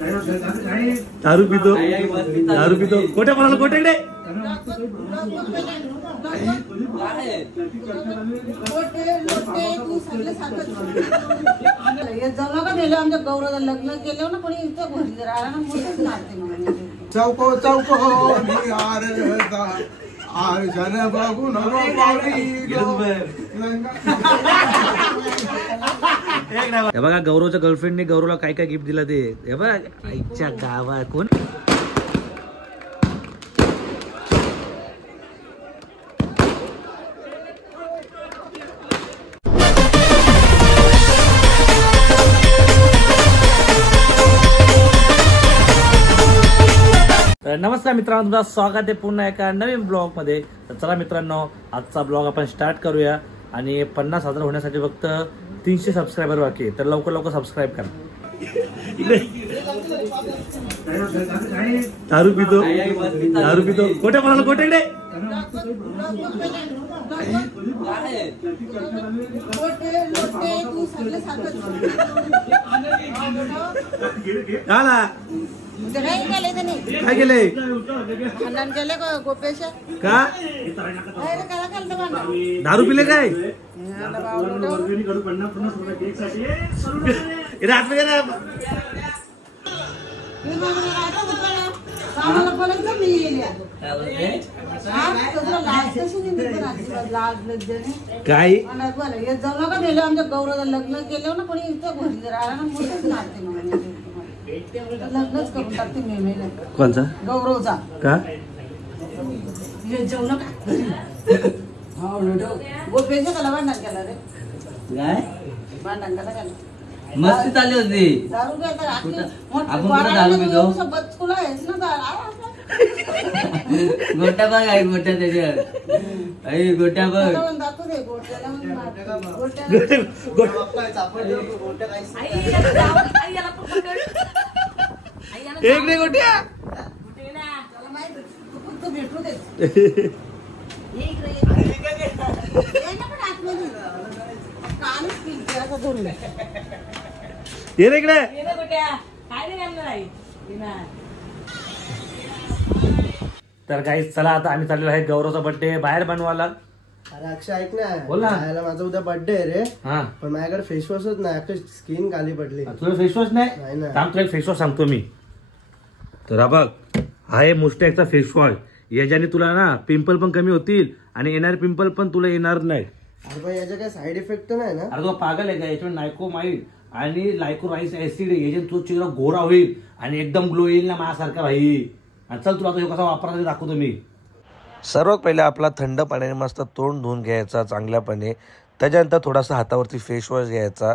दारू पितो कोठे कोणाला कोठेकडे आमच्या गौरव लग्न केलं ना कोणी इथं घरी राहिला ना मोठेच मारते चौको चौको हे बघा गौरवच्या गर्लफ्रेंडने गौरवला काय काय गिफ्ट दिला ते हे बघा आईच्या गावात कोण नमस्कार मित्रांनो, तुमचं स्वागत आहे पुन्हा एका नवीन ब्लॉग मध्ये। तर चला मित्रांनो, आजचा ब्लॉग आपण स्टार्ट करूया आणि 50,000 होण्यासाठी फक्त 300 सबस्क्रायबर बाकी आहे, तर लवकर लवकर सबस्क्राइब करा। दारू पितो कोठे कोणाला कोठेकडे काय केले का दारू पिले काय काय जाऊ नका नेलं आमच्या गौरव लग्न केलं ना कोणी इथं घरी राहिला ना मोठेच मारते लग्नच करून टाकते मी कोणचा गौरवचा का जेवण गोपेच्या कला भांडण केला रे काय भांडण केला मस्ती चालली होती दारू बचकुला आहेस ना गोट्या बघ आहे गोट्या त्याच्यावर आई गोट्या बघ दाखवू दे गोट्याला एक नाही गोट्या भेटू दे ये रे इकडे तर गाईस चला आता आम्ही चाललेलो आहे गौरवचा बर्थडे बाहेर बनवायला। अरे अक्षय ऐक ना, बोल ना। माझा उद्या बर्थडे आहे रे, हा पण माझ्याकडे फेस वॉशच नाही, अख्खी स्किन खाली पडली। तुला फेस वॉश नाही ना? थांब तुला फेस वॉश सांगतो मी। तर हा बघ, हा आहे मुस्टॅकचा फेस वॉश, याच्याने तुला ना पिंपल पण कमी होतील आणि येणारे पिंपल पण तुला येणार नाही। अरे पण याचा काय साईड इफेक्ट तर नाही ना? अरे तो पागल आहे का, याच्यावर नायकोमाइड आणि लायकोराइस ऍसिड आहे, याच्याने तुझा चेहरा गोरा होईल आणि एकदम ग्लो येईल ना माझ्यासारखा भाई। आणि चल तुला आता कसा वापरायचा दाखवतो मी। सर्वात पहिले आपला थंड पाण्याने मस्त तोंड धुवून घ्यायचा चांगल्यापणे, त्याच्यानंतर थोडासा हातावरती फेस वॉश घ्यायचा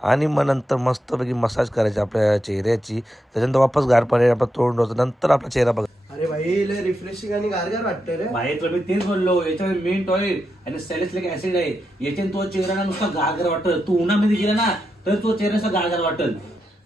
आणि मग नंतर मस्तपैकी मसाज करायची आपल्या चेहऱ्याची, त्याच्यानंतर वापस गार पाण्याने आपला तोंड धुवायचं, नंतर आपला चेहरा बघा। अरे भाई लय रिफ्रेशिंग आणि गारगार वाटतं रे भाई। तुला मी तेच बोललो, याच्यामध्ये मिंट ऑइल आणि सॅलिसिलिक ऍसिड आहे, याच्याने तो चेहरा नुसता गारगार वाटत। तू उन्हामध्ये गेला ना तर तो चेहरा गारगार वाटल।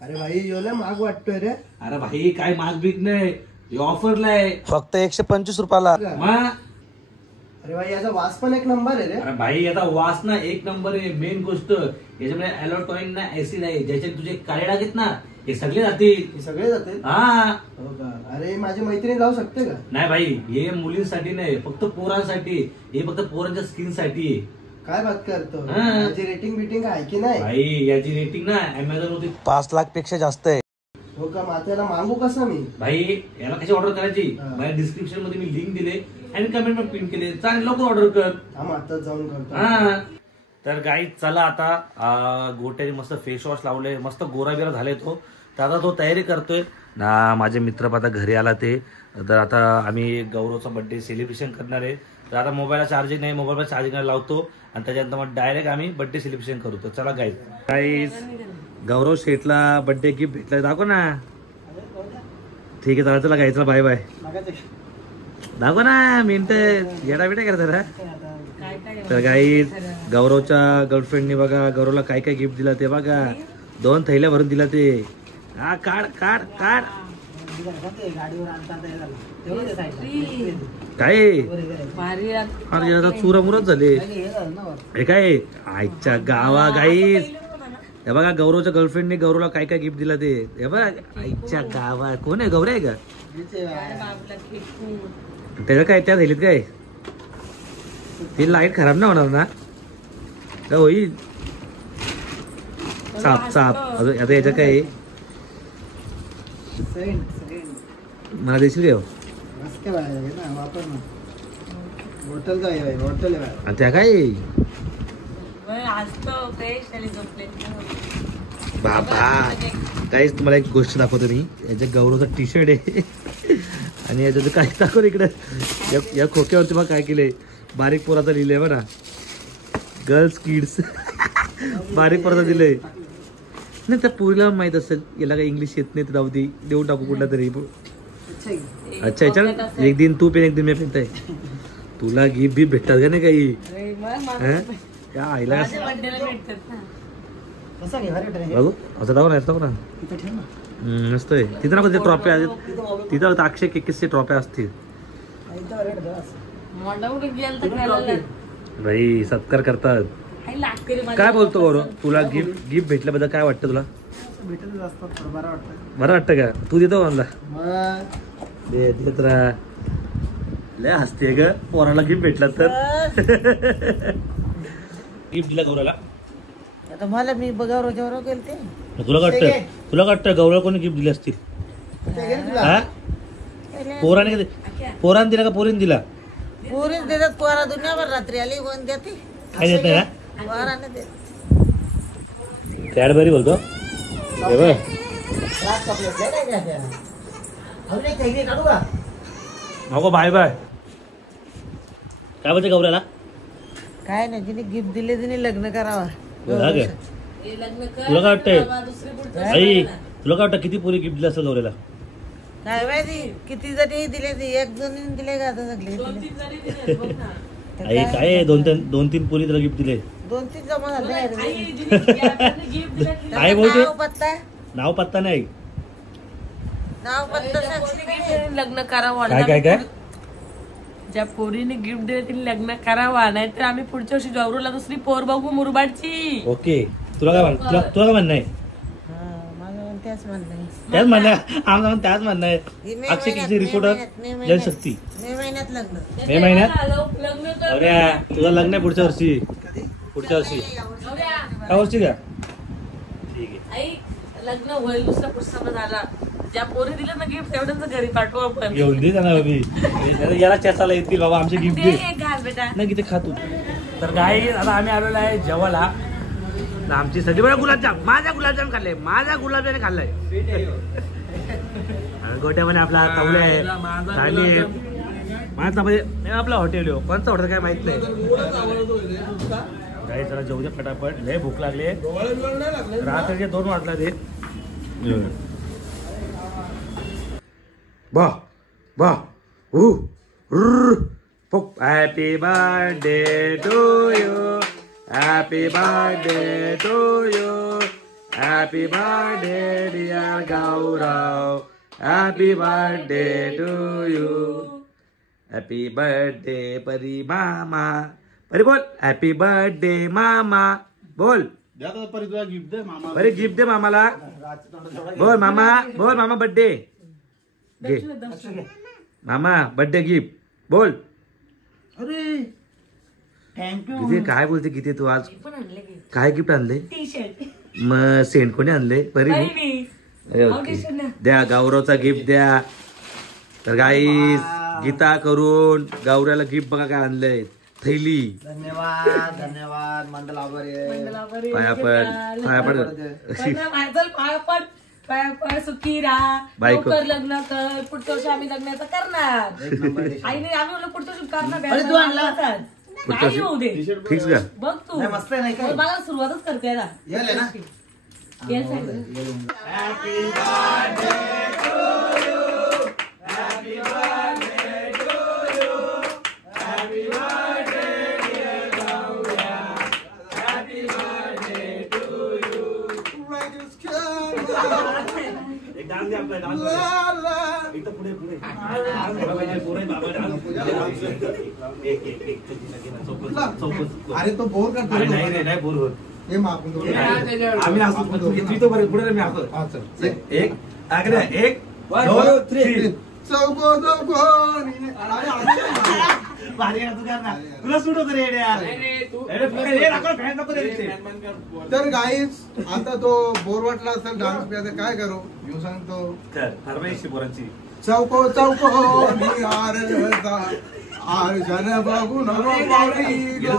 अरे भाई एवढा महाग वाटतोय रे? अरे भाई काय महाग बीक नाही, ऑफरला आहे फक्त 125 रुपयाला। अरे भाई याचा वास पण एक नंबर आहे रे। अरे भाई याचा वास ना एक नंबर आहे। मेन गोष्ट याच्यामध्ये ॲलोटॉइन ना ऍसिड आहे, ज्याच्यात तुझे काळे डाग आहेत ना हे सगळे जातील। हे सगळे जाते? हा। हो का? अरे माझी मैत्रीण जाऊ शकते का? नाही भाई, हे मुलींसाठी नाही, फक्त पोरांसाठी, हे फक्त पोरांच्या स्किन साठी आहे। काय बात करतो? याची रेटिंग बिटिंग आहे की नाही? भाई याची रेटिंग ना अमेझॉन होती 5 लाख पेक्षा जास्त आहे। हो का? माथ्याला मागू कसा मी? भाई याला कशी ऑर्डर करायची, माझ्या डिस्क्रिप्शन मध्ये मी लिंक दिले आणि कमेंट पण पिन केले, चालेल लवकर ऑर्डर कर। थांब आता जाऊन करतो। हा तर गाईज चला आता गोट्याने मस्त फेस वॉश लावले, मस्त गोरा बिरा झाले तो, तर आता तो तयारी करतोय ना। माझे मित्र आता घरी आला ते, तर आता आम्ही गौरवचा बर्थडे सेलिब्रेशन करणार आहे। तर आता मोबाईलला चार्जिंग नाही, मोबाईलला चार्जिंग लावतो आणि त्याच्यानंतर मग डायरेक्ट आम्ही बर्थडे सेलिब्रेशन करू। तर चला गाईज गौरव शेठला बर्थडे गिफ्ट भेटलाय, दाखव ना। ठीक आहे चला चला गाईजला बाय बाय दाखव ना, मिनिट येडा बिडा करत ना। तर गाईज गौरवच्या गर्लफ्रेंडने बघा गौरवला काय काय गिफ्ट दिला ते बघा, 2 थैल्या भरून दिला ते। हा काढ काढ काढ काय चुरा मुरत झाले हे काय आईच्या गावा गाईस। हे बघा गौरवच्या गर्लफ्रेंडने गौरवला काय काय गिफ्ट दिला ते हे बघा आईच्या गावात कोण आहे गौरव आहे का त्याचं काय त्या झालीत काय ती लाईट खराब नाही होणार ना का होईल साप साप अजून आता याचं काय मला देशील का आणि त्या काय बाबा काहीच तुम्हाला एक गोष्ट दाखवतो मी याच्या गौरवचा टी शर्ट आहे आणि याच्यात काय दाखव इकडे या खोक्यावरती मग काय केलंय बारीक पोराचा लिहिलंय बघा गर्ल्स किड्स बारीक पोराचा दिलंय नाही त्या पोरीला माहित असेल याला काही इंग्लिश येत नाही तर जाऊ दे देऊन टाकू कुठला तरी अच्छा याच्या एक दिन तू पेन एक दिन मी पेनताय तुला गिफ्ट बी भेटतात का नाही काही त्या आईला बघू असं दाखव ना दाखव ना मस्त आहे तिथं नको ट्रॉफ्या तिथं अक्षय किसचे ट्रॉफ्या असतील भाई सत्कार करतात काय बोलतो गौरव तुला गिफ्ट भेटल्याबद्दल काय वाटतं तुला बरं वाटतं का तू देतो मला देत राहा लय हसते ग पोराला गिफ्ट भेटला तर गिफ्ट दिला गौराला आता मला मी बघावर गेलते तुला काय वाटतं गौरव कोणी गिफ्ट दिले असतील पोराने पोराने दिला का पोरीने दिला पोरीच देतात पोरा दुनियाभर रात्री आली कोण देते काय देत नाही पोराने देत कॅडबरी बोलतो नको बाय बाय काय बोलते गौऱ्याला काय नाही तिने गिफ्ट दिले तिने लग्न करावा तुला काय वाटतंय आई तुला काय वाटतं किती पोरी गिफ्ट दिलं असेल गौऱ्याला काय माहिती किती जरी दिले ते एक दोन दिले का आता सगळे आई काय दोन तीन पोरी त्याला गिफ्ट दिले 2-3 जमा झाले काय बोलते नाव पत्ता नाव पत्ता नाही नाव पत्ता लग्न करावं काय काय काय ज्या पोरीने गिफ्ट दिले तिने लग्न करावा नाही तर आम्ही पुढच्या वर्षी गौरवला दुसरी पोर बघू मुरबाडची ओके तुला काय तुला काय म्हणणं आहे माझं त्याच म्हणणं त्याच म्हणणं आमचं त्याच म्हणणं आहे अक्षय किती रिपोर्टर जनशक्ती मे महिन्यात लग्न मे महिन्यात लग्न गौऱ्या तुझं लग्न आहे पुढच्या वर्षी पुढच्या वर्षी काय वर्षी का ठीक आहे आई लग्न होईल दुसरा पुढचा झाला ज्या पोरी दिल्या ना गिफ्ट तेवढ्यांच घरी पाठवू आपण घेऊन दे त्यांना बाबी याला चेचाला येतील बाबा आमचे गिफ्ट दे एक घाल बेटा नाही किती खातो तर काय आता आम्ही आलेलो आहे जेवायला आमची सगळी बघा गुलाबजाम माझा गुलाबजाम खाल्लाय माझा गुलाबजाम खाल्लाय गोट्यामध्ये आपला तवले आहे आणि माझा म्हणजे आपला हॉटेल हो कोणतं हॉटेल काय माहित नाही काय चला जेवू दे फटाफट लय भूक लागली रात्रीचे 2 वाजला ते बा बा happy birthday to you happy birthday to you happy birthday dear Gaurav happy birthday to you happy birthday Pari मामा परी बोल हॅपी बर्थडे मामा बोल परी गिफ्ट दे मामाला बोल मामा बर्थडे घे मामा बर्थडे गिफ्ट बोल अरे थँक्यू किती काय बोलते किती तू आज काय गिफ्ट आणले मग सेंट कोणी आणले परी ओके द्या गौरवचा गिफ्ट द्या तर गाईस गीता करून गौऱ्याला गिफ्ट बघा काय आणलंय थैली धन्यवाद मंडल आभारी आहे पायापड सुखी राहा बायको. लवकर लग्न कर पुढच्या वर्षी आम्ही लग्नाचं करणार आईने आम्ही म्हणलं पुढच्या वर्षी करणार अरे तू आणला? पुढच्या काही होऊ दे फिक्स का बघ तू नाही, मस्त आहे नाही काय? मला सुरुवातच करते ना येईल ना Yes, I will. अरे तो बोर करतो नाही बोर होत हे मग आपण दोघं. आम्ही असतो तुम्ही तो बरं पुढे मी असतो हा, चल. एक आकडे 1 2 3 चौको चौकोनी. तुला सूट होतं रे येड्या. फॅन नको रे. तर गाईज आता तो बोर वाटला असेल डान्स आता काय करू मी सांगतो फरमाईशी पोरांची. चौको चौकोनी आरसा आरशान बघून पावली गो.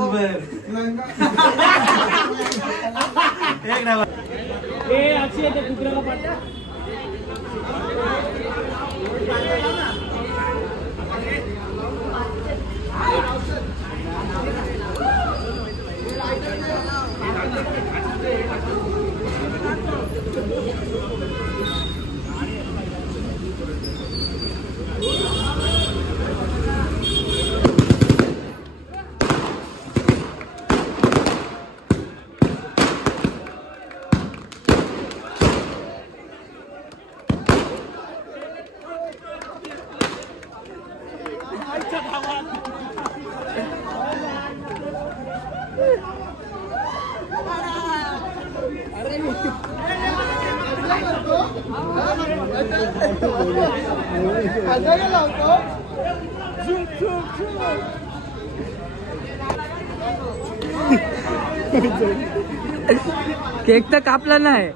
केक तर कापला नाही,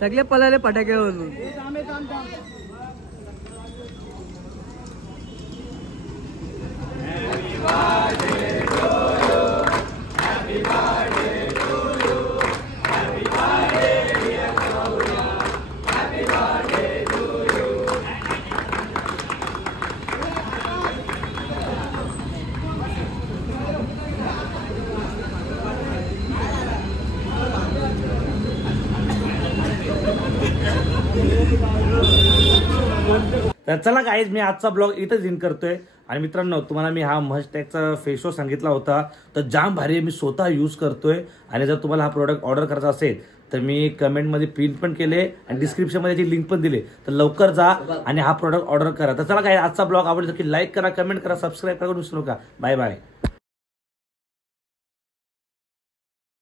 सगळे पळाले फटाक्यावरून. तर चला गाईज मी आजचा ब्लॉग इथंच इन करतोय. आणि मित्रांनो तुम्हाला मी हा मस्टॅगचा फेस वॉश सांगितला होता तर जाम भारी मी स्वतः यूज करतोय. आणि जर तुम्हाला हा प्रोडक्ट ऑर्डर करायचा असेल तर मी कमेंटमध्ये पिन पण केले आणि डिस्क्रिप्शनमध्ये त्याची लिंक पण दिले. तर लवकर जा आणि हा प्रोडक्ट ऑर्डर करा. तर चला काय आजचा ब्लॉग आवडला की लाईक करा, कमेंट करा, सबस्क्राईब करा, विसरू नका. Bye bye.